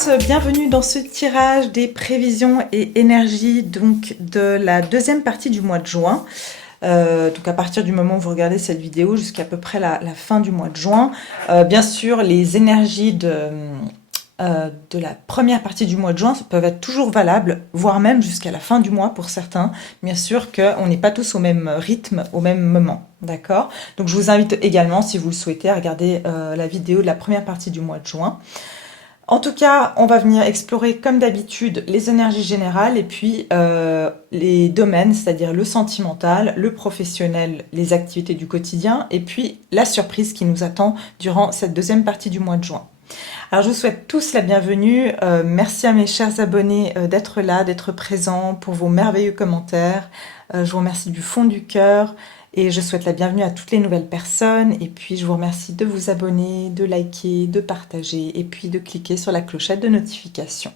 tous, bienvenue dans ce tirage des prévisions et énergies donc de la deuxième partie du mois de juin. Donc à partir du moment où vous regardez cette vidéo jusqu'à peu près la fin du mois de juin. Bien sûr, les énergies de la première partie du mois de juin peuvent être toujours valables, voire même jusqu'à la fin du mois pour certains. Bien sûr qu'on n'est pas tous au même rythme, au même moment, d'accord? Donc je vous invite également, si vous le souhaitez, à regarder la vidéo de la première partie du mois de juin. En tout cas, on va venir explorer comme d'habitude les énergies générales et puis les domaines, c'est-à-dire le sentimental, le professionnel, les activités du quotidien et puis la surprise qui nous attend durant cette deuxième partie du mois de juin. Alors je vous souhaite tous la bienvenue, merci à mes chers abonnés d'être là, d'être présents pour vos merveilleux commentaires, je vous remercie du fond du cœur. Et je souhaite la bienvenue à toutes les nouvelles personnes. Et puis, je vous remercie de vous abonner, de liker, de partager et puis de cliquer sur la clochette de notification.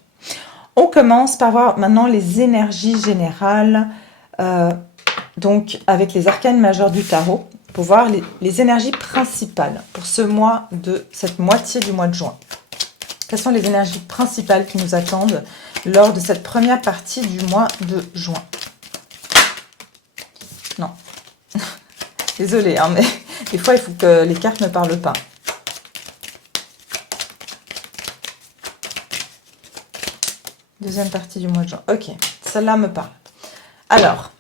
On commence par voir maintenant les énergies générales, donc avec les arcanes majeures du tarot, pour voir les énergies principales pour ce mois de cette moitié du mois de juin. Quelles sont les énergies principales qui nous attendent lors de cette première partie du mois de juin? Non. Désolée, hein, mais des fois, il faut que les cartes ne parlent pas. Deuxième partie du mois de juin. Ok, celle-là me parle. Alors,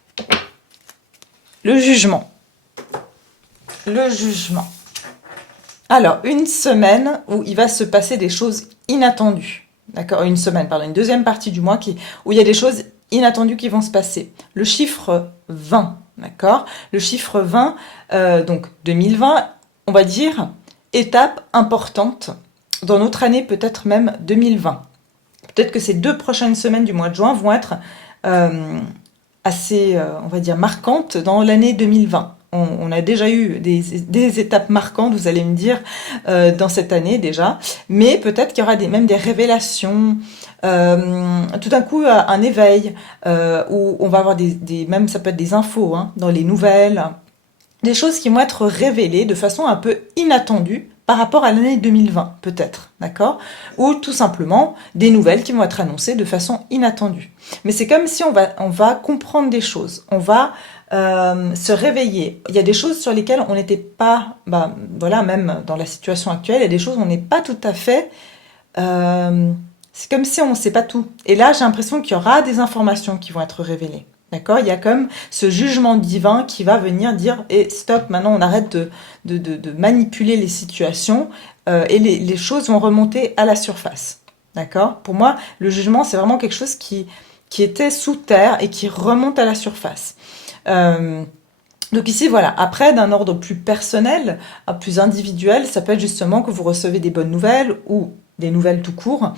le jugement. Le jugement. Alors, une semaine où il va se passer des choses inattendues. D'accord, une semaine, pardon, une deuxième partie du mois où il y a des choses inattendues qui vont se passer. Le chiffre 20. D'accord, le chiffre 20, donc 2020, on va dire, étape importante dans notre année, peut-être même 2020. Peut-être que ces 2 prochaines semaines du mois de juin vont être assez, on va dire, marquantes dans l'année 2020. On a déjà eu des étapes marquantes, vous allez me dire, dans cette année déjà. Mais peut-être qu'il y aura même des révélations, tout d'un coup un éveil, où on va avoir même ça peut être des infos hein, dans les nouvelles, des choses qui vont être révélées de façon un peu inattendue par rapport à l'année 2020, peut-être, d'accord? Ou tout simplement des nouvelles qui vont être annoncées de façon inattendue. Mais c'est comme si on va comprendre des choses, on va se réveiller. Il y a des choses sur lesquelles on n'était pas, voilà, même dans la situation actuelle, il y a des choses où on n'est pas tout à fait... c'est comme si on ne sait pas tout. Et là, j'ai l'impression qu'il y aura des informations qui vont être révélées. D'accord? Il y a comme ce jugement divin qui va venir dire « stop, maintenant on arrête de manipuler les situations et les choses vont remonter à la surface. » D'accord? Pour moi, le jugement, c'est vraiment quelque chose qui était sous terre et qui remonte à la surface. Donc ici, voilà. Après, d'un ordre plus personnel, plus individuel, ça peut être justement que vous recevez des bonnes nouvelles ou des nouvelles tout court,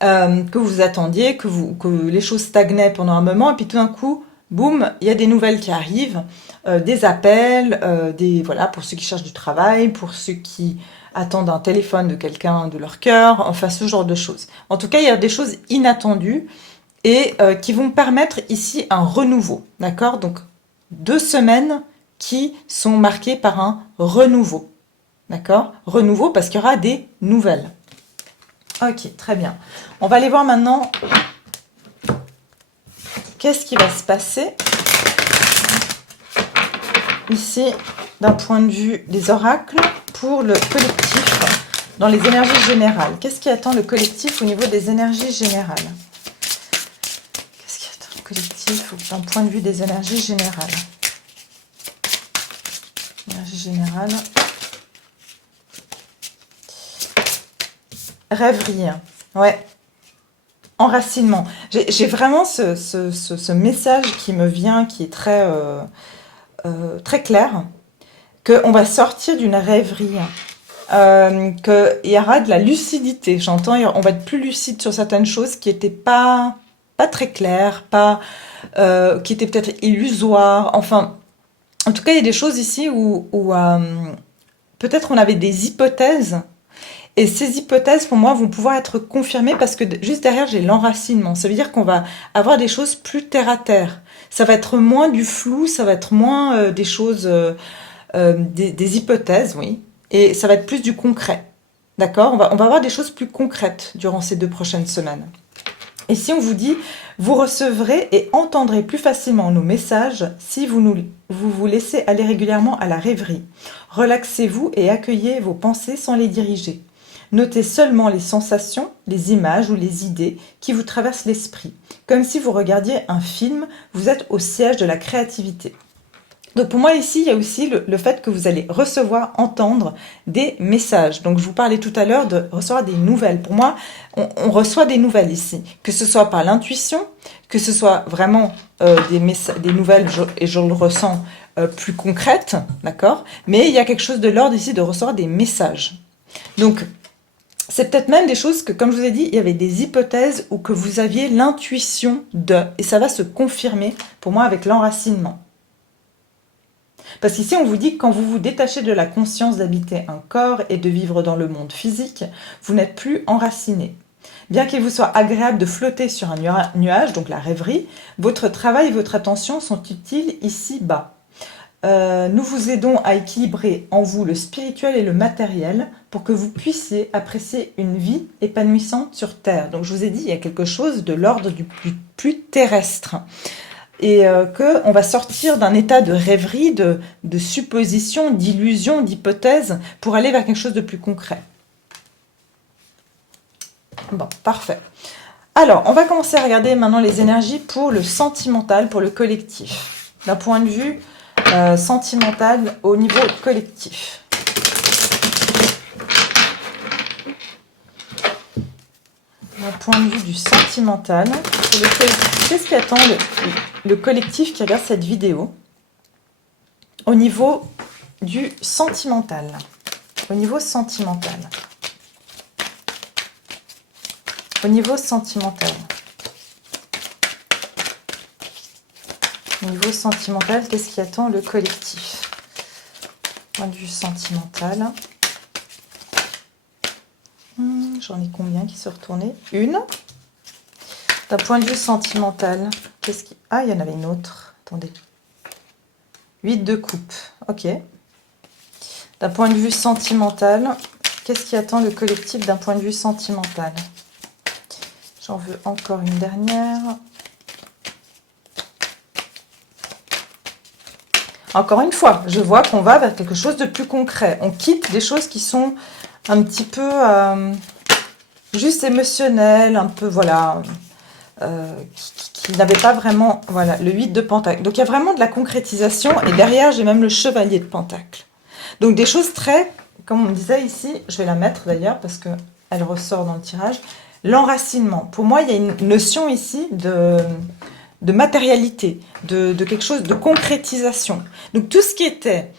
que vous attendiez, que les choses stagnaient pendant un moment, et puis tout d'un coup, boum, il y a des nouvelles qui arrivent, des appels, voilà, pour ceux qui cherchent du travail, pour ceux qui attendent un téléphone de quelqu'un de leur cœur, enfin ce genre de choses. En tout cas, il y a des choses inattendues et qui vont permettre ici un renouveau, d'accord? Donc 2 semaines qui sont marquées par un renouveau, d'accord? Renouveau parce qu'il y aura des nouvelles. Ok, très bien. On va aller voir maintenant qu'est-ce qui va se passer ici d'un point de vue des oracles pour le collectif dans les énergies générales. Qu'est-ce qui attend le collectif au niveau des énergies générales? Qu'est-ce qui attend le collectif d'un point de vue des énergies générales? Énergie générale. Rêverie, ouais. Enracinement. J'ai vraiment ce message qui me vient, qui est très, très clair, qu'on va sortir d'une rêverie, qu'il y aura de la lucidité. J'entends, on va être plus lucide sur certaines choses qui n'étaient pas très claires, qui étaient peut-être illusoires. Enfin, en tout cas, il y a des choses ici où peut-être on avait des hypothèses. Et ces hypothèses, pour moi, vont pouvoir être confirmées parce que juste derrière, j'ai l'enracinement. Ça veut dire qu'on va avoir des choses plus terre à terre. Ça va être moins du flou, ça va être moins des choses, des hypothèses, oui. Et ça va être plus du concret. D'accord? On va avoir des choses plus concrètes durant ces 2 prochaines semaines. Et si on vous dit, vous recevrez et entendrez plus facilement nos messages si vous vous laissez aller régulièrement à la rêverie. Relaxez-vous et accueillez vos pensées sans les diriger. Notez seulement les sensations, les images ou les idées qui vous traversent l'esprit. Comme si vous regardiez un film, vous êtes au siège de la créativité. Donc pour moi ici, il y a aussi le fait que vous allez recevoir, entendre des messages. Donc je vous parlais tout à l'heure de recevoir des nouvelles. Pour moi, on reçoit des nouvelles ici, que ce soit par l'intuition, que ce soit vraiment des nouvelles, et je le ressens, plus concrètes, d'accord? Mais il y a quelque chose de l'ordre ici de recevoir des messages. Donc c'est peut-être même des choses que, comme je vous ai dit, il y avait des hypothèses ou que vous aviez l'intuition de, et ça va se confirmer pour moi avec l'enracinement. Parce qu'ici, on vous dit que quand vous vous détachez de la conscience d'habiter un corps et de vivre dans le monde physique, vous n'êtes plus enraciné. Bien qu'il vous soit agréable de flotter sur un nuage, donc la rêverie, votre travail et votre attention sont utiles ici-bas. Nous vous aidons à équilibrer en vous le spirituel et le matériel pour que vous puissiez apprécier une vie épanouissante sur Terre. Donc je vous ai dit, il y a quelque chose de l'ordre du plus terrestre. Et qu'on va sortir d'un état de rêverie, de supposition, d'illusion, d'hypothèse, pour aller vers quelque chose de plus concret. Bon, parfait. Alors, on va commencer à regarder maintenant les énergies pour le sentimental, pour le collectif. D'un point de vue sentimental au niveau collectif. D'un point de vue du sentimental, pour le collectif, qu'est-ce qui attend le collectif qui regarde cette vidéo au niveau du sentimental? Au niveau sentimental. Au niveau sentimental. Au niveau sentimental, qu'est-ce qui attend le collectif? Point de vue sentimental. J'en ai combien qui se retournaient? Une. D'un point de vue sentimental, qu'est-ce qui... Ah, il y en avait une autre. Attendez. 8 de coupe. Ok. D'un point de vue sentimental, qu'est-ce qui attend le collectif d'un point de vue sentimental? J'en veux encore une dernière. Encore une fois, je vois qu'on va vers quelque chose de plus concret. On quitte des choses qui sont un petit peu juste émotionnelles, un peu, voilà, qui n'avaient pas vraiment, voilà, le 8 de pentacle. Donc il y a vraiment de la concrétisation et derrière, j'ai même le chevalier de pentacle. Donc des choses très, comme on disait ici, je vais la mettre d'ailleurs parce qu'elle ressort dans le tirage, l'enracinement. Pour moi, il y a une notion ici de matérialité, de quelque chose, de concrétisation. Donc tout ce qui était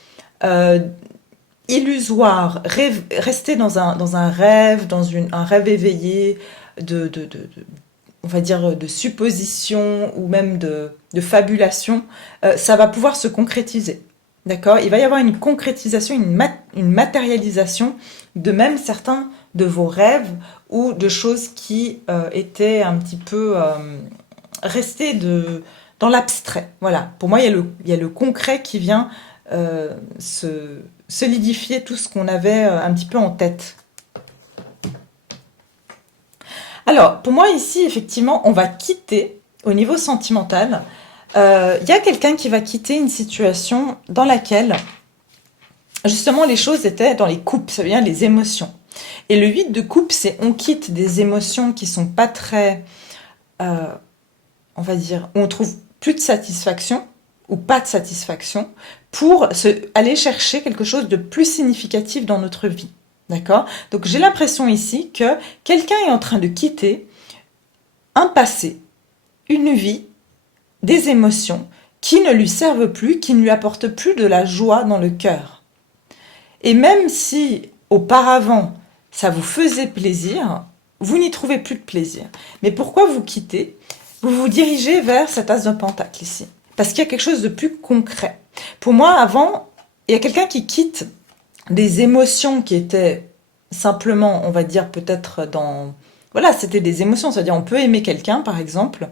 illusoire, rester dans un rêve, un rêve éveillé, on va dire de supposition ou même de fabulation, ça va pouvoir se concrétiser. D'accord? Il va y avoir une concrétisation, une matérialisation de même certains de vos rêves ou de choses qui étaient un petit peu restées dans l'abstrait. Voilà. Pour moi, il y a le concret qui vient solidifier tout ce qu'on avait un petit peu en tête. Alors, pour moi ici, effectivement, on va quitter, au niveau sentimental, il y a quelqu'un qui va quitter une situation dans laquelle, justement, les choses étaient dans les coupes, ça veut dire les émotions. Et le 8 de coupe, c'est on quitte des émotions qui sont pas très, on va dire, où on trouve plus de satisfaction, ou pas de satisfaction, pour aller chercher quelque chose de plus significatif dans notre vie. D'accord? Donc j'ai l'impression ici que quelqu'un est en train de quitter un passé, une vie, des émotions qui ne lui servent plus, qui ne lui apportent plus de la joie dans le cœur. Et même si auparavant ça vous faisait plaisir, vous n'y trouvez plus de plaisir. Mais pourquoi vous quittez? Vous vous dirigez vers cet as de pentacle ici. Parce qu'il y a quelque chose de plus concret. Pour moi, avant, il y a quelqu'un qui quitte des émotions qui étaient simplement, on va dire, peut-être dans... Voilà, c'était des émotions, c'est-à-dire on peut aimer quelqu'un, par exemple,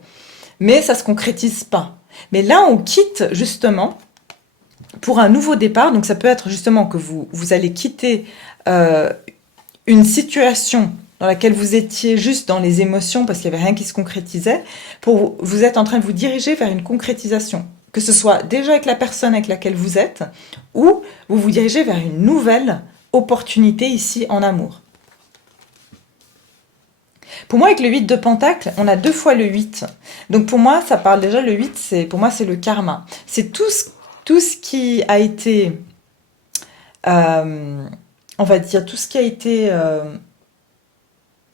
mais ça ne se concrétise pas. Mais là, on quitte, justement, pour un nouveau départ. Donc, ça peut être, justement, que vous allez quitter une situation dans laquelle vous étiez juste dans les émotions parce qu'il n'y avait rien qui se concrétisait, vous êtes en train de vous diriger vers une concrétisation. Que ce soit déjà avec la personne avec laquelle vous êtes, ou vous vous dirigez vers une nouvelle opportunité ici en amour. Pour moi, avec le 8 de Pentacle, on a 2 fois le 8. Donc pour moi, ça parle déjà, le 8, pour moi, c'est le karma. C'est tout ce qui a été, on va dire, tout ce qui a été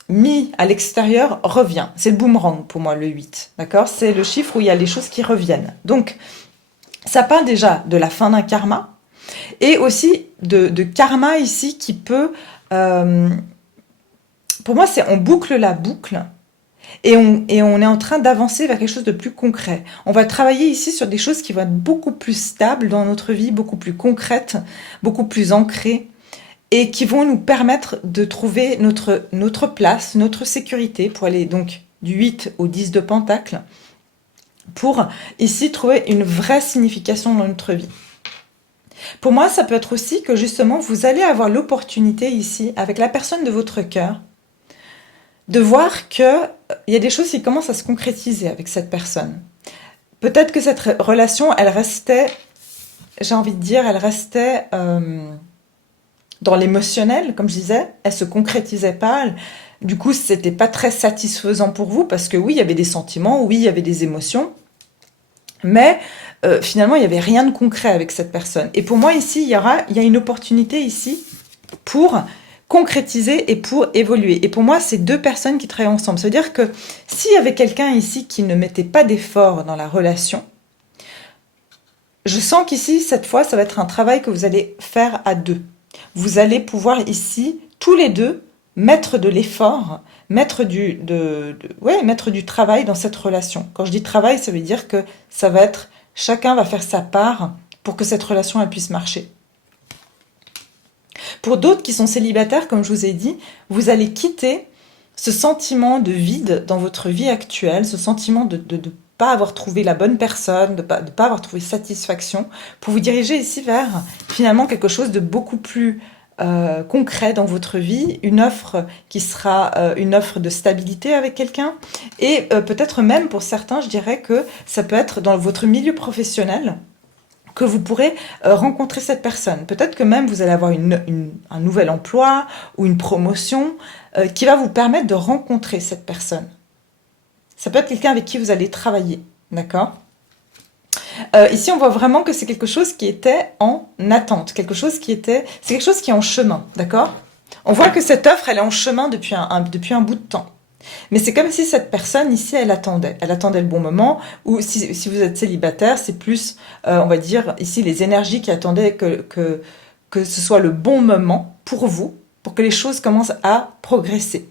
mis à l'extérieur revient. C'est le boomerang pour moi, le 8. D'accord? C'est le chiffre où il y a les choses qui reviennent. Donc, ça parle déjà de la fin d'un karma et aussi de karma ici qui peut... pour moi, on boucle la boucle et on est en train d'avancer vers quelque chose de plus concret. On va travailler ici sur des choses qui vont être beaucoup plus stables dans notre vie, beaucoup plus concrètes, beaucoup plus ancrées et qui vont nous permettre de trouver notre place, notre sécurité pour aller donc du 8 au 10 de Pentacle pour ici trouver une vraie signification dans notre vie. Pour moi, ça peut être aussi que justement, vous allez avoir l'opportunité ici, avec la personne de votre cœur, de voir qu'il y a des choses qui commencent à se concrétiser avec cette personne. Peut-être que cette relation, elle restait, j'ai envie de dire, elle restait dans l'émotionnel, comme je disais, elle se concrétisait pas. Du coup, c'était pas très satisfaisant pour vous, parce que oui, il y avait des sentiments, oui, il y avait des émotions, mais finalement, il n'y avait rien de concret avec cette personne. Et pour moi, ici, il y a une opportunité ici pour concrétiser et pour évoluer. Et pour moi, c'est 2 personnes qui travaillent ensemble. C'est-à-dire que s'il y avait quelqu'un ici qui ne mettait pas d'effort dans la relation, je sens qu'ici, cette fois, ça va être un travail que vous allez faire à 2. Vous allez pouvoir ici, tous les 2, mettre de l'effort, mettre du travail dans cette relation. Quand je dis travail, ça veut dire que ça va être, chacun va faire sa part pour que cette relation elle puisse marcher. Pour d'autres qui sont célibataires, comme je vous ai dit, vous allez quitter ce sentiment de vide dans votre vie actuelle, ce sentiment de ne pas avoir trouvé la bonne personne, de pas avoir trouvé satisfaction, pour vous diriger ici vers finalement quelque chose de beaucoup plus concret dans votre vie, une offre qui sera une offre de stabilité avec quelqu'un, et peut-être même pour certains, je dirais que ça peut être dans votre milieu professionnel, que vous pourrez rencontrer cette personne. Peut-être que même vous allez avoir un nouvel emploi ou une promotion qui va vous permettre de rencontrer cette personne. Ça peut être quelqu'un avec qui vous allez travailler, d'accord ? Ici, on voit vraiment que c'est quelque chose qui était en attente, c'est quelque chose qui est en chemin, d'accord ? On voit que cette offre, elle est en chemin depuis un bout de temps. Mais c'est comme si cette personne ici, elle attendait le bon moment, ou si vous êtes célibataire, c'est plus, on va dire, ici, les énergies qui attendaient que ce soit le bon moment pour vous, pour que les choses commencent à progresser.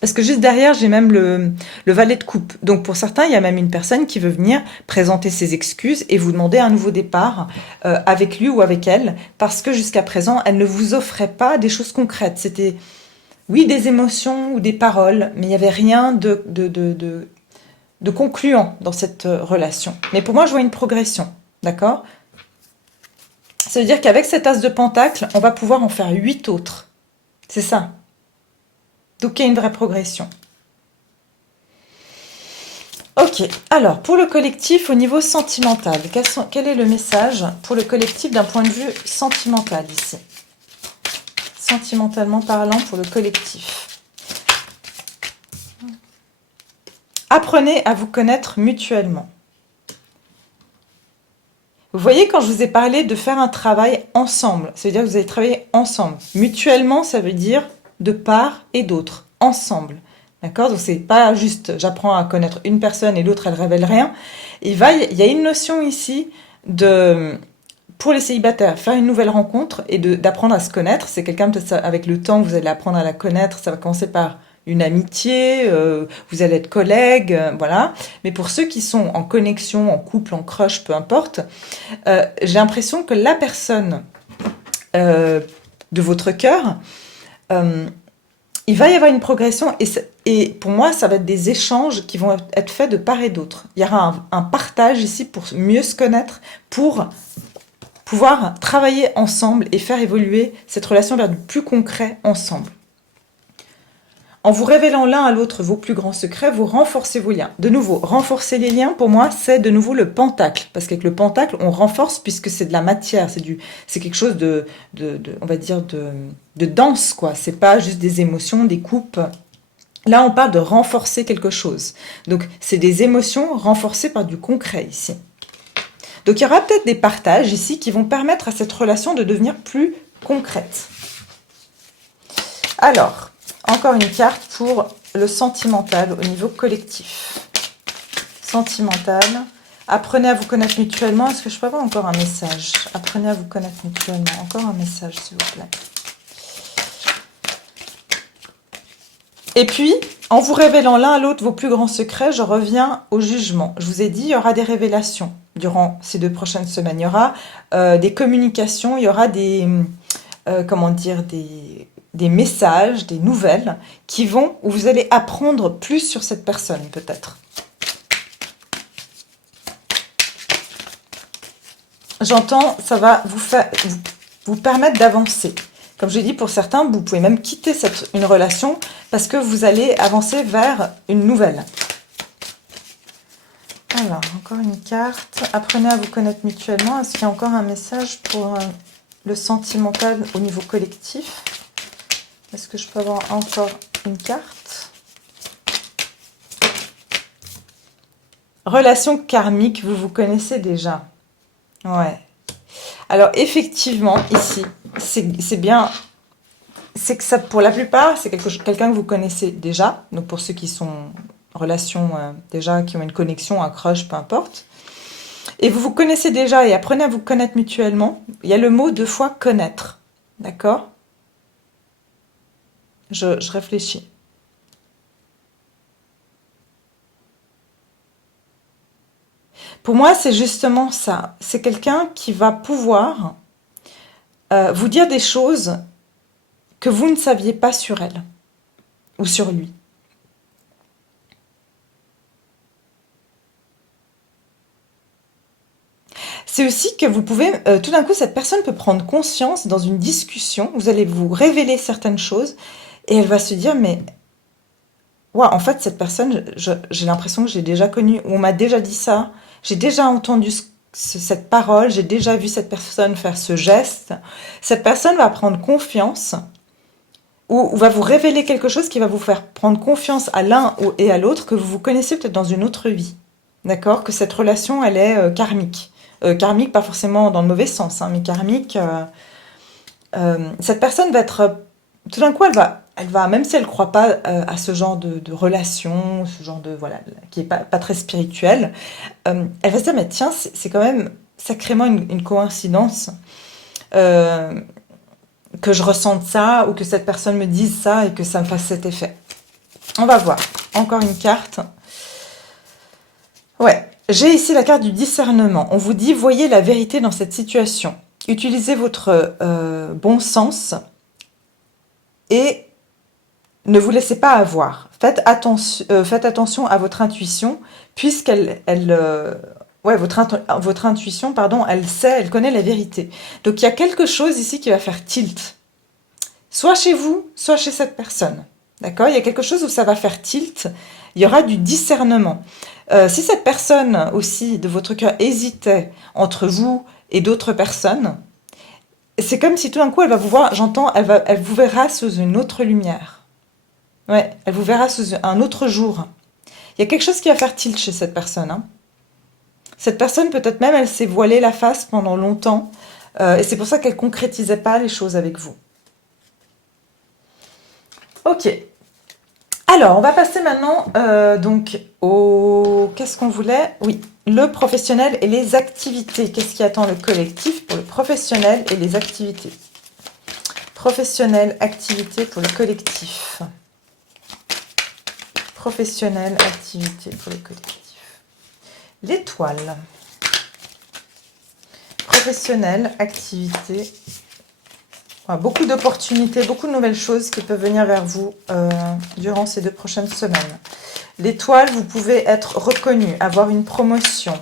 Parce que juste derrière, j'ai même le valet de coupe. Donc pour certains, il y a même une personne qui veut venir présenter ses excuses et vous demander un nouveau départ avec lui ou avec elle, parce que jusqu'à présent, elle ne vous offrait pas des choses concrètes. C'était, oui, des émotions ou des paroles, mais il n'y avait rien de concluant dans cette relation. Mais pour moi, je vois une progression, d'accord ? Ça veut dire qu'avec cet as de pentacle, on va pouvoir en faire 8 autres. C'est ça. Donc, il y a une vraie progression. Ok, alors, pour le collectif, au niveau sentimental, quel est le message pour le collectif d'un point de vue sentimental, ici ? Sentimentalement parlant, pour le collectif. Apprenez à vous connaître mutuellement. Vous voyez, quand je vous ai parlé de faire un travail ensemble, ça veut dire que vous allez travailler ensemble. Mutuellement, ça veut dire de part et d'autre, ensemble. D'accord ? Donc, c'est pas juste j'apprends à connaître une personne et l'autre, elle révèle rien. Il y a une notion ici pour les célibataires, faire une nouvelle rencontre et d'apprendre à se connaître. C'est quelqu'un, peut-être avec le temps, vous allez apprendre à la connaître. Ça va commencer par une amitié, vous allez être collègues, voilà. Mais pour ceux qui sont en connexion, en couple, en crush, peu importe, j'ai l'impression que la personne de votre cœur, il va y avoir une progression et pour moi, ça va être des échanges qui vont être faits de part et d'autre. Il y aura un partage ici pour mieux se connaître, pour pouvoir travailler ensemble et faire évoluer cette relation vers du plus concret ensemble. En vous révélant l'un à l'autre vos plus grands secrets, vous renforcez vos liens. De nouveau, renforcer les liens, pour moi, c'est de nouveau le pentacle. Parce qu'avec le pentacle, on renforce puisque c'est de la matière, c'est quelque chose on va dire, de dense, quoi. C'est pas juste des émotions, des coupes. Là, on parle de renforcer quelque chose. Donc, c'est des émotions renforcées par du concret ici. Donc, il y aura peut-être des partages ici qui vont permettre à cette relation de devenir plus concrète. Alors, encore une carte pour le sentimental au niveau collectif. Sentimental. Apprenez à vous connaître mutuellement. Est-ce que je peux avoir encore un message? Apprenez à vous connaître mutuellement. Encore un message, s'il vous plaît. Et puis, en vous révélant l'un à l'autre vos plus grands secrets, je reviens au jugement. Je vous ai dit, il y aura des révélations durant ces 2 prochaines semaines. Il y aura des communications, il y aura comment dire, des messages, des nouvelles où vous allez apprendre plus sur cette personne, peut-être. J'entends, ça va vous permettre d'avancer. Comme je l'ai dit, pour certains, vous pouvez même quitter une relation parce que vous allez avancer vers une nouvelle. Alors, encore une carte. Apprenez à vous connaître mutuellement. Est-ce qu'il y a encore un message pour le sentimental au niveau collectif? Est-ce que je peux avoir encore une carte? Relation karmique, vous vous connaissez déjà. Ouais. Alors, effectivement, ici, c'est bien... C'est que ça, pour la plupart, c'est quelqu'un que vous connaissez déjà. Donc, pour ceux qui sont en relation déjà, qui ont une connexion, un crush, peu importe. Et vous vous connaissez déjà et apprenez à vous connaître mutuellement. Il y a le mot 2 fois connaître. D'accord? Je réfléchis. Pour moi, c'est justement ça. C'est quelqu'un qui va pouvoir vous dire des choses que vous ne saviez pas sur elle ou sur lui. C'est aussi que vous pouvez, tout d'un coup, cette personne peut prendre conscience dans une discussion, vous allez vous révéler certaines choses, et elle va se dire, mais, ouais, en fait, cette personne, j'ai l'impression que j'ai déjà connu, ou on m'a déjà dit ça, j'ai déjà entendu cette parole, j'ai déjà vu cette personne faire ce geste. Cette personne va prendre confiance, ou va vous révéler quelque chose qui va vous faire prendre confiance à l'un et à l'autre, que vous vous connaissez peut-être dans une autre vie. D'accord? Que cette relation, elle est karmique. Karmique, pas forcément dans le mauvais sens, hein, mais karmique, cette personne va être... Tout d'un coup, elle va même si elle ne croit pas à ce genre de relation, ce genre de... Voilà, qui n'est pas très spirituel, elle va se dire, mais tiens, c'est quand même sacrément une coïncidence que je ressente ça, ou que cette personne me dise ça, et que ça me fasse cet effet. On va voir. Encore une carte. Ouais. J'ai ici la carte du discernement. On vous dit, voyez la vérité dans cette situation. Utilisez votre bon sens et ne vous laissez pas avoir. Faites attention à votre intuition, puisqu'elle, votre intuition, pardon, elle connaît la vérité. Donc il y a quelque chose ici qui va faire tilt. Soit chez vous, soit chez cette personne. D'accord? Il y a quelque chose où ça va faire tilt. Il y aura du discernement. Si cette personne aussi de votre cœur hésitait entre vous et d'autres personnes, c'est comme si tout d'un coup elle va vous voir, elle vous verra sous une autre lumière. Ouais, elle vous verra sous un autre jour. Il y a quelque chose qui va faire tilt chez cette personne. Hein. Cette personne, peut-être même, elle s'est voilée la face pendant longtemps, et c'est pour ça qu'elle concrétisait pas les choses avec vous. Ok. Alors, on va passer maintenant donc au... Qu'est-ce qu'on voulait? Oui, le professionnel et les activités. Qu'est-ce qui attend le collectif pour le professionnel et les activités? Professionnel, activité pour le collectif. Professionnel, activité pour le collectif. L'étoile. Professionnel, activité. Beaucoup d'opportunités, beaucoup de nouvelles choses qui peuvent venir vers vous durant ces 2 prochaines semaines. L'étoile, vous pouvez être reconnu, avoir une promotion,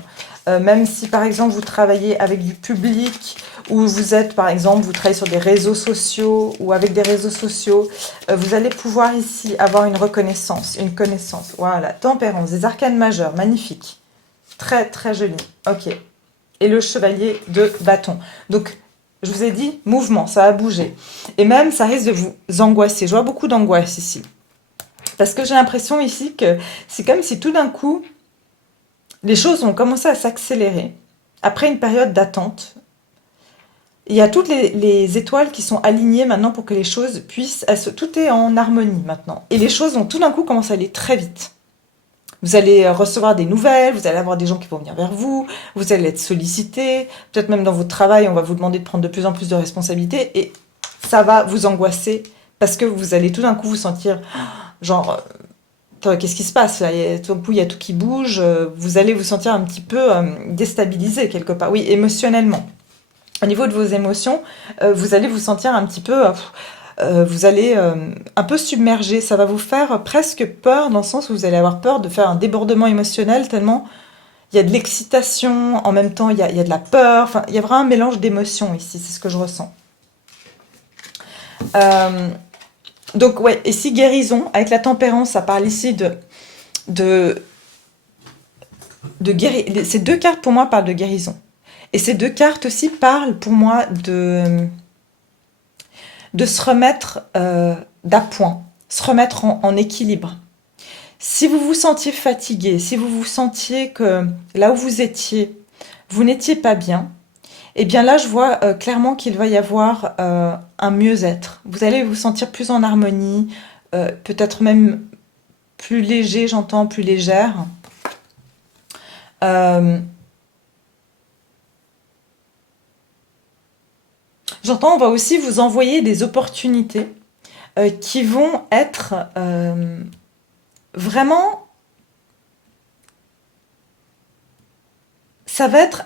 même si par exemple vous travaillez avec du public ou vous êtes, par exemple, vous travaillez sur des réseaux sociaux ou avec des réseaux sociaux, vous allez pouvoir ici avoir une reconnaissance, une connaissance. Voilà, tempérance, des arcanes majeurs, magnifique. Très, très joli. Ok. Et le chevalier de bâton. Donc, je vous ai dit, mouvement, ça va bouger. Et même, ça risque de vous angoisser. Je vois beaucoup d'angoisse ici. Parce que j'ai l'impression ici que c'est comme si tout d'un coup, les choses ont commencé à s'accélérer. Après une période d'attente, il y a toutes les étoiles qui sont alignées maintenant pour que les choses puissent... tout est en harmonie maintenant. Et les choses vont tout d'un coup commencer à aller très vite. Vous allez recevoir des nouvelles, vous allez avoir des gens qui vont venir vers vous, vous allez être sollicité, peut-être même dans votre travail, on va vous demander de prendre de plus en plus de responsabilités et ça va vous angoisser parce que vous allez tout d'un coup vous sentir genre, qu'est-ce qui se passe là? Tout d'un coup, il y a tout qui bouge, vous allez vous sentir un petit peu déstabilisé quelque part, oui, émotionnellement. Au niveau de vos émotions, vous allez vous sentir un petit peu... vous allez un peu submerger, ça va vous faire presque peur dans le sens où vous allez avoir peur de faire un débordement émotionnel tellement il y a de l'excitation, en même temps il y a de la peur, enfin il y a vraiment un mélange d'émotions ici, c'est ce que je ressens. Donc ouais, ici guérison, avec la tempérance, ça parle ici de guérison. Ces deux cartes pour moi parlent de guérison. Et ces deux cartes aussi parlent pour moi de se remettre d'appoint, se remettre en équilibre. Si vous vous sentiez fatigué, si vous vous sentiez que là où vous étiez, vous n'étiez pas bien, eh bien là, je vois clairement qu'il va y avoir un mieux-être. Vous allez vous sentir plus en harmonie, peut-être même plus léger, j'entends, plus légère. J'entends, on va aussi vous envoyer des opportunités qui vont être vraiment... Ça va être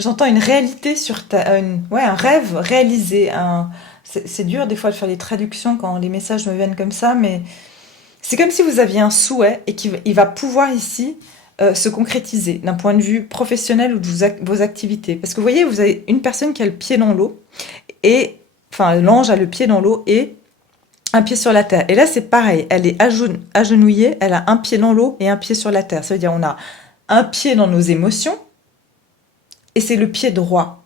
j'entends une réalité sur ouais, un rêve réalisé. C'est dur des fois de faire les traductions quand les messages me viennent comme ça, mais c'est comme si vous aviez un souhait et qu'il va pouvoir ici se concrétiser d'un point de vue professionnel ou de vos activités. Parce que vous voyez, vous avez une personne qui a le pied dans l'eau, et enfin l'ange a le pied dans l'eau et un pied sur la terre. Et là, c'est pareil, elle est agenouillée, elle a un pied dans l'eau et un pied sur la terre. Ça veut dire on a un pied dans nos émotions, et c'est le pied droit.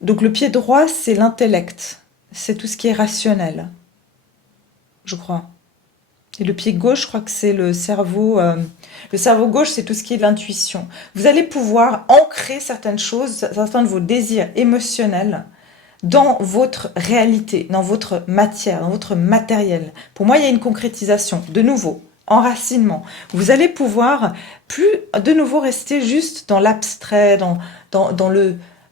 Donc le pied droit, c'est l'intellect, c'est tout ce qui est rationnel, je crois. Et le pied gauche, je crois que c'est le cerveau. Le cerveau gauche, c'est tout ce qui est de l'intuition. Vous allez pouvoir ancrer certaines choses, certains de vos désirs émotionnels dans votre réalité, dans votre matière, dans votre matériel. Pour moi, il y a une concrétisation, de nouveau, enracinement. Vous allez pouvoir plus de nouveau rester juste dans l'abstrait, dans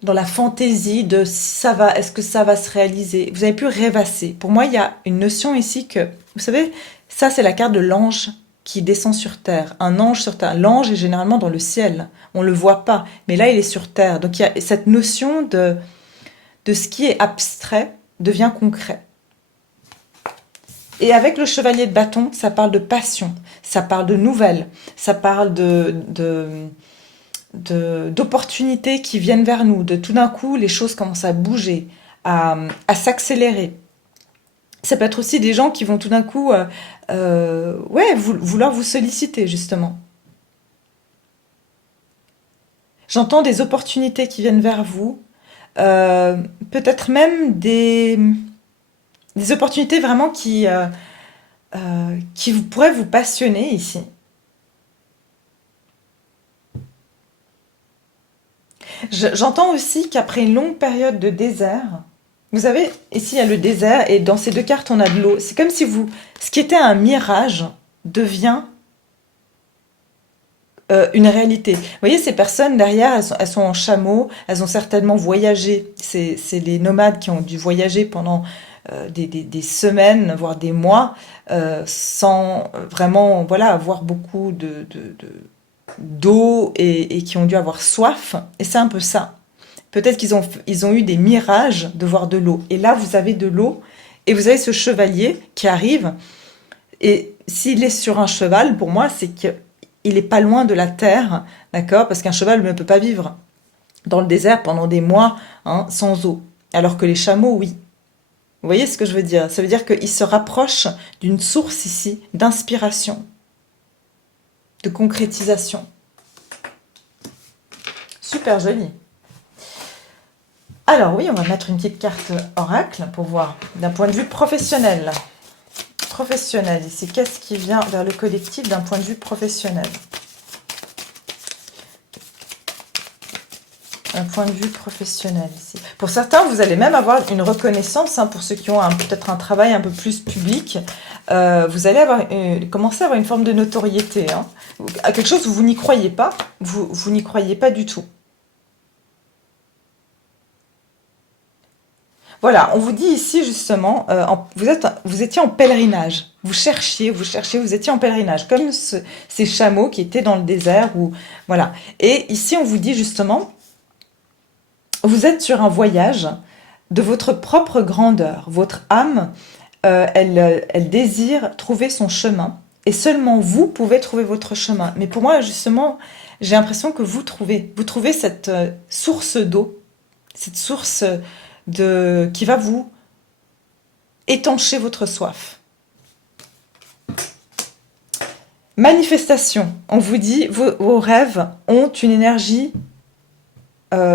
la fantaisie de si ça va, est-ce que ça va se réaliser. Vous avez pu rêvasser. Pour moi, il y a une notion ici que, vous savez, ça c'est la carte de l'ange qui descend sur terre. Un ange sur terre. L'ange est généralement dans le ciel. On ne le voit pas. Mais là, il est sur terre. Donc il y a cette notion de ce qui est abstrait devient concret. Et avec le chevalier de bâton, ça parle de passion, ça parle de nouvelles, ça parle d'opportunités qui viennent vers nous, de tout d'un coup, les choses commencent à bouger, à s'accélérer. Ça peut être aussi des gens qui vont tout d'un coup ouais, vouloir vous solliciter, justement. J'entends des opportunités qui viennent vers vous, peut-être même des opportunités vraiment qui pourraient vous passionner ici. J'entends aussi qu'après une longue période de désert, vous savez, ici il y a le désert et dans ces deux cartes on a de l'eau. C'est comme si ce qui était un mirage devient une réalité. Vous voyez, ces personnes derrière, elles sont en chameau, elles ont certainement voyagé. C'est les nomades qui ont dû voyager pendant des semaines, voire des mois, sans vraiment voilà, avoir beaucoup d'eau et qui ont dû avoir soif. Et c'est un peu ça. Peut-être ils ont eu des mirages de voir de l'eau. Et là, vous avez de l'eau et vous avez ce chevalier qui arrive. Et s'il est sur un cheval, pour moi, c'est qu'il n'est pas loin de la terre, d'accord? Parce qu'un cheval ne peut pas vivre dans le désert pendant des mois, hein, sans eau. Alors que les chameaux, oui. Vous voyez ce que je veux dire? Ça veut dire qu'ils se rapprochent d'une source ici, d'inspiration, de concrétisation. Super joli. Alors oui, on va mettre une petite carte oracle pour voir d'un point de vue professionnel. Professionnel ici, qu'est-ce qui vient vers le collectif d'un point de vue professionnel? Un point de vue professionnel ici. Pour certains, vous allez même avoir une reconnaissance, hein, pour ceux qui ont peut-être un travail un peu plus public. Vous allez commencer à avoir une forme de notoriété. Hein, à quelque chose où vous n'y croyez pas, vous n'y croyez pas du tout. Voilà, on vous dit ici justement, vous étiez en pèlerinage. Vous cherchiez, vous étiez en pèlerinage, comme ces chameaux qui étaient dans le désert. Voilà. Et ici, on vous dit justement, vous êtes sur un voyage de votre propre grandeur. Votre âme, elle désire trouver son chemin. Et seulement vous pouvez trouver votre chemin. Mais pour moi, justement, j'ai l'impression que vous trouvez cette source d'eau, cette source qui va vous étancher votre soif. Manifestation. On vous dit, vos rêves ont une énergie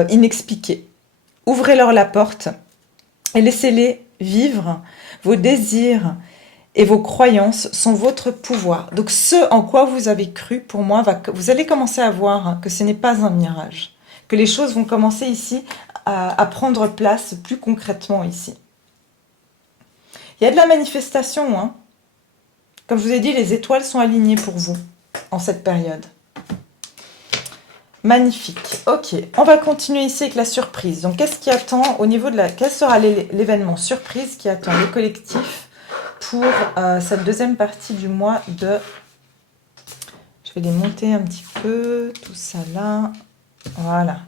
inexpliquée. Ouvrez-leur la porte et laissez-les vivre. Vos désirs et vos croyances sont votre pouvoir. Donc ce en quoi vous avez cru, pour moi, vous allez commencer à voir que ce n'est pas un mirage. Que les choses vont commencer ici à prendre place plus concrètement ici. Il y a de la manifestation, hein. Comme je vous ai dit, les étoiles sont alignées pour vous en cette période. Magnifique. Ok, on va continuer ici avec la surprise. Donc, qu'est-ce qui attend au niveau de quel sera l'événement surprise qui attend le collectif pour cette deuxième partie du mois de... Je vais les monter un petit peu, tout ça là. Voilà.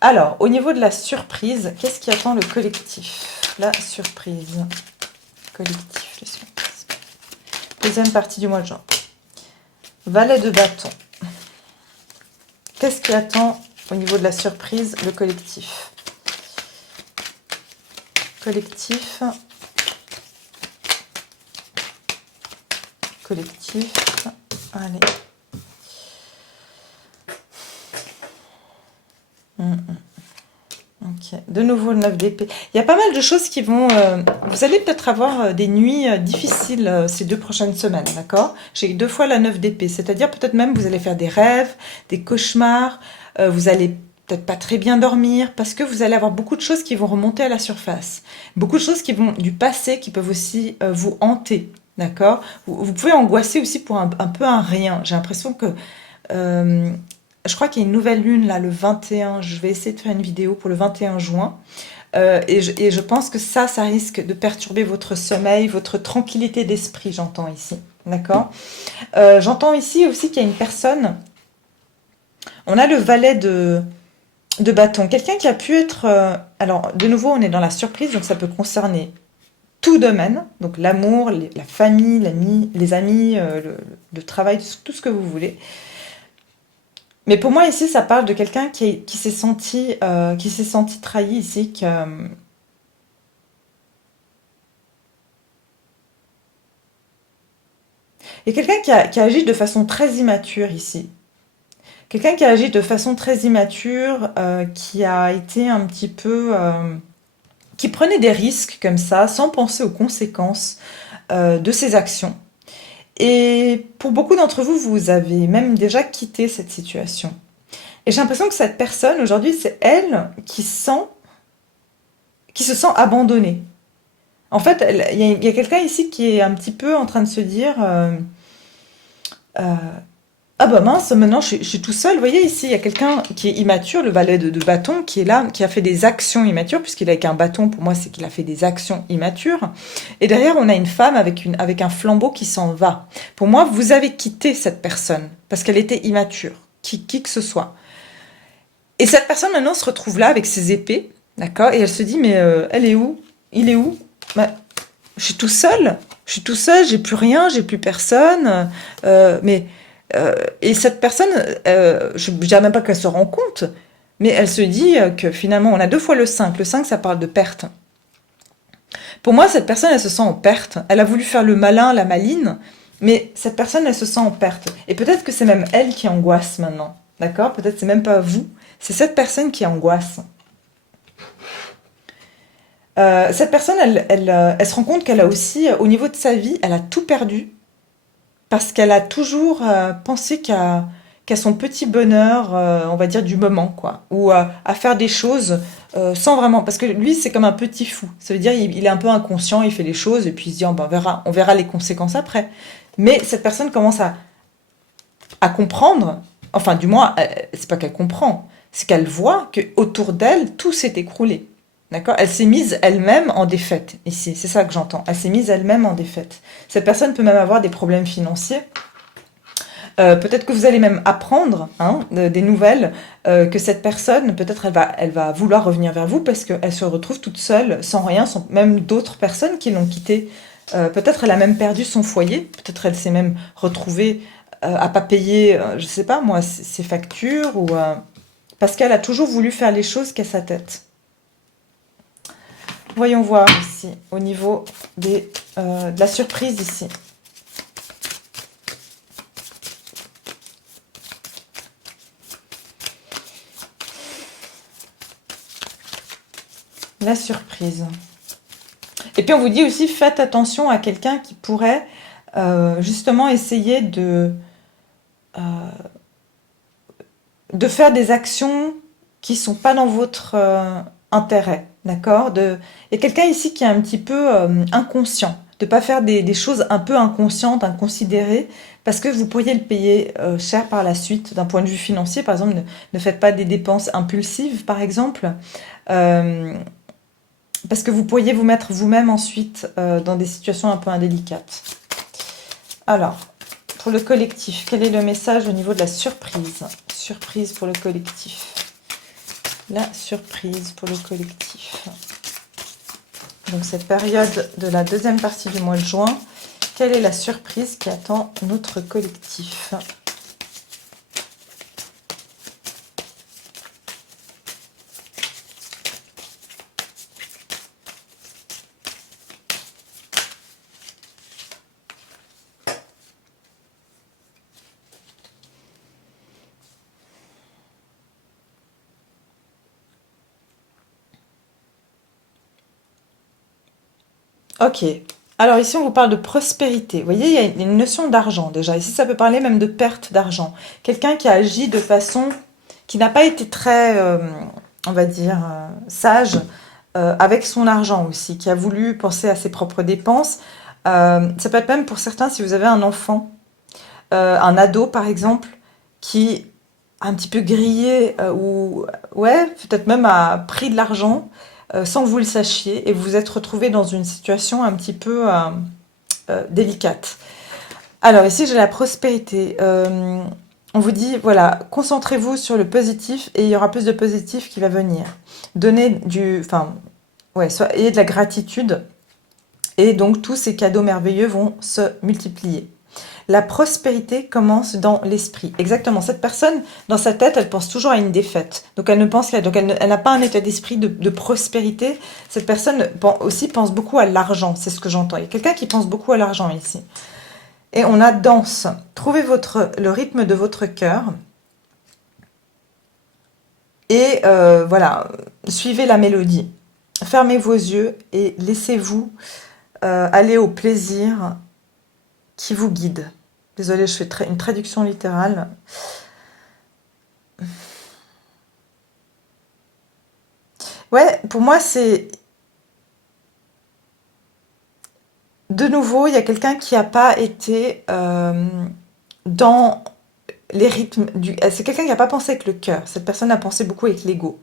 Alors, au niveau de la surprise, qu'est-ce qui attend le collectif? La surprise. Collectif, la surprise. Deuxième partie du mois de juin. Valet de bâton. Qu'est-ce qui attend au niveau de la surprise le collectif? Collectif. Collectif. Allez. Ok, de nouveau le 9 d'épée. Il y a pas mal de choses qui vont... vous allez peut-être avoir des nuits difficiles ces 2 prochaines semaines, d'accord? J'ai 2 fois la 9 d'épée, c'est-à-dire peut-être même vous allez faire des rêves, des cauchemars, vous allez peut-être pas très bien dormir, parce que vous allez avoir beaucoup de choses qui vont remonter à la surface. Beaucoup de choses qui vont du passé, qui peuvent aussi vous hanter, d'accord? Vous pouvez angoisser aussi pour un peu un rien. J'ai l'impression que... je crois qu'il y a une nouvelle lune là, le 21. Je vais essayer de faire une vidéo pour le 21 juin. Et je pense que ça risque de perturber votre sommeil, votre tranquillité d'esprit, j'entends ici. D'accord? J'entends ici aussi qu'il y a une personne. On a le valet de bâton. Quelqu'un qui a pu être... alors, de nouveau, on est dans la surprise, donc ça peut concerner tout domaine. Donc l'amour, la famille, les amis, le travail, tout ce que vous voulez. Mais pour moi, ici, ça parle de quelqu'un qui s'est senti trahi ici. Il y a quelqu'un qui a agi de façon très immature ici. Quelqu'un qui a agi de façon très immature, qui a été un petit peu... qui prenait des risques comme ça, sans penser aux conséquences de ses actions. Et pour beaucoup d'entre vous, vous avez même déjà quitté cette situation. Et j'ai l'impression que cette personne, aujourd'hui, c'est elle qui se sent abandonnée. En fait, il y a quelqu'un ici qui est un petit peu en train de se dire ah bah mince, maintenant je suis tout seul. Vous voyez ici, il y a quelqu'un qui est immature, le valet de bâton, qui est là, qui a fait des actions immatures, puisqu'il est avec un bâton, pour moi, c'est qu'il a fait des actions immatures. Et derrière, on a une femme avec un flambeau qui s'en va. Pour moi, vous avez quitté cette personne, parce qu'elle était immature, qui que ce soit. Et cette personne, maintenant, se retrouve là, avec ses épées, d'accord? Et elle se dit, mais elle est où? Il est où? Bah, je suis tout seul, j'ai plus rien, j'ai plus personne, et cette personne, je ne dirais même pas qu'elle se rend compte, Mais elle se dit que finalement, on a 2 fois le 5. Le 5, ça parle de perte. Pour moi, cette personne, elle se sent en perte. Elle a voulu faire le malin, la maline, mais cette personne, elle se sent en perte. Et peut-être que c'est même elle qui angoisse maintenant. D'accord? Peut-être c'est même pas vous. C'est cette personne qui angoisse. Cette personne, elle se rend compte qu'elle a aussi, au niveau de sa vie, elle a tout perdu parce qu'elle a toujours pensé qu'à son petit bonheur, on va dire du moment, quoi, ou à faire des choses sans vraiment, parce que lui, c'est comme un petit fou. Ça veut dire, il est un peu inconscient, il fait les choses et puis il se dit, oh, ben, on verra les conséquences après. Mais cette personne commence à comprendre, enfin, du moins, c'est pas qu'elle comprend, c'est qu'elle voit que autour d'elle, tout s'est écroulé. D'accord? Elle s'est mise elle-même en défaite, ici. C'est ça que j'entends. Elle s'est mise elle-même en défaite. Cette personne peut même avoir des problèmes financiers. Peut-être que vous allez même apprendre des nouvelles, que cette personne, peut-être elle va vouloir revenir vers vous parce qu'elle se retrouve toute seule, sans rien, sans même d'autres personnes qui l'ont quittée. Peut-être elle a même perdu son foyer, peut-être elle s'est même retrouvée à pas payer, je sais pas moi, ses factures, ou parce qu'elle a toujours voulu faire les choses qu'à sa tête. Voyons voir ici, au niveau de la surprise ici. La surprise. Et puis on vous dit aussi, faites attention à quelqu'un qui pourrait justement essayer euh, de faire des actions qui sont pas dans votre intérêt, d'accord? Il y a quelqu'un ici qui est un petit peu inconscient, de pas faire des choses un peu inconscientes, inconsidérées, parce que vous pourriez le payer cher par la suite, d'un point de vue financier. Par exemple, ne faites pas des dépenses impulsives, par exemple. Euh, Parce que vous pourriez vous mettre vous-même ensuite dans des situations un peu indélicates. Alors, pour le collectif, quel est le message au niveau de la surprise? Surprise pour le collectif. La surprise pour le collectif. Donc cette période de la deuxième partie du mois de juin, quelle est la surprise qui attend notre collectif? Ok. Alors ici, on vous parle de prospérité. Vous voyez, il y a une notion d'argent déjà. Ici, ça peut parler même de perte d'argent. Quelqu'un qui a agi de façon qui n'a pas été très, on va dire, sage avec son argent aussi, qui a voulu penser à ses propres dépenses. Ça peut être même pour certains, si vous avez un enfant, un ado par exemple, qui a un petit peu grillé ou ouais, peut-être même a pris de l'argent sans que vous le sachiez et vous vous êtes retrouvé dans une situation un petit peu délicate. Alors ici j'ai la prospérité. On vous dit voilà, concentrez-vous sur le positif et il y aura plus de positif qui va venir. Ayez de la gratitude et donc tous ces cadeaux merveilleux vont se multiplier. La prospérité commence dans l'esprit. Exactement. Cette personne, dans sa tête, elle pense toujours à une défaite. Donc elle ne pense qu'à, donc elle n'a pas un état d'esprit de prospérité. Cette personne aussi pense beaucoup à l'argent. C'est ce que j'entends. Il y a quelqu'un qui pense beaucoup à l'argent ici. Et on a danse. Trouvez le rythme de votre cœur. Et voilà, suivez la mélodie. Fermez vos yeux et laissez-vous aller au plaisir qui vous guide. Désolée, je fais une traduction littérale. Ouais, pour moi, c'est... De nouveau, il y a quelqu'un qui n'a pas été dans les rythmes du... C'est quelqu'un qui n'a pas pensé avec le cœur. Cette personne a pensé beaucoup avec l'ego.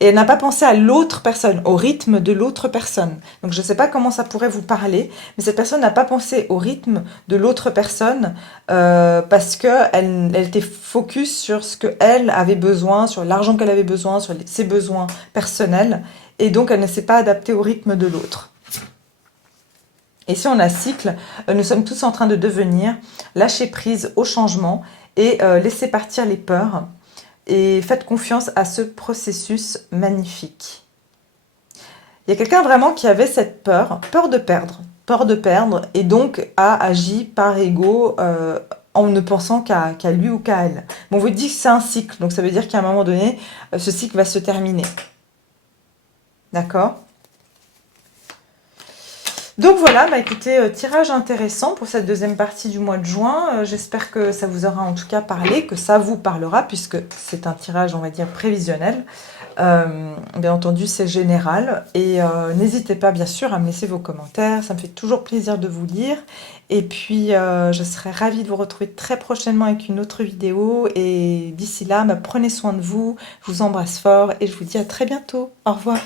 Et elle n'a pas pensé à l'autre personne, au rythme de l'autre personne. Donc je ne sais pas comment ça pourrait vous parler, mais cette personne n'a pas pensé au rythme de l'autre personne parce qu'elle était focus sur ce qu'elle avait besoin, sur l'argent qu'elle avait besoin, sur ses besoins personnels, et donc elle ne s'est pas adaptée au rythme de l'autre. Et si on a cycle, nous sommes tous en train de devenir, lâcher prise au changement et laisser partir les peurs et faites confiance à ce processus magnifique. Il y a quelqu'un vraiment qui avait cette peur de perdre, et donc a agi par ego en ne pensant qu'à lui ou qu'à elle. Bon, on vous dit que c'est un cycle, donc ça veut dire qu'à un moment donné, ce cycle va se terminer. D'accord? Donc voilà, bah écoutez, tirage intéressant pour cette deuxième partie du mois de juin. J'espère que ça vous aura en tout cas parlé, que ça vous parlera, puisque c'est un tirage, on va dire, prévisionnel. Bien entendu, c'est général. Et n'hésitez pas, bien sûr, à me laisser vos commentaires. Ça me fait toujours plaisir de vous lire. Et puis, je serai ravie de vous retrouver très prochainement avec une autre vidéo. Et d'ici là, bah, prenez soin de vous. Je vous embrasse fort et je vous dis à très bientôt. Au revoir.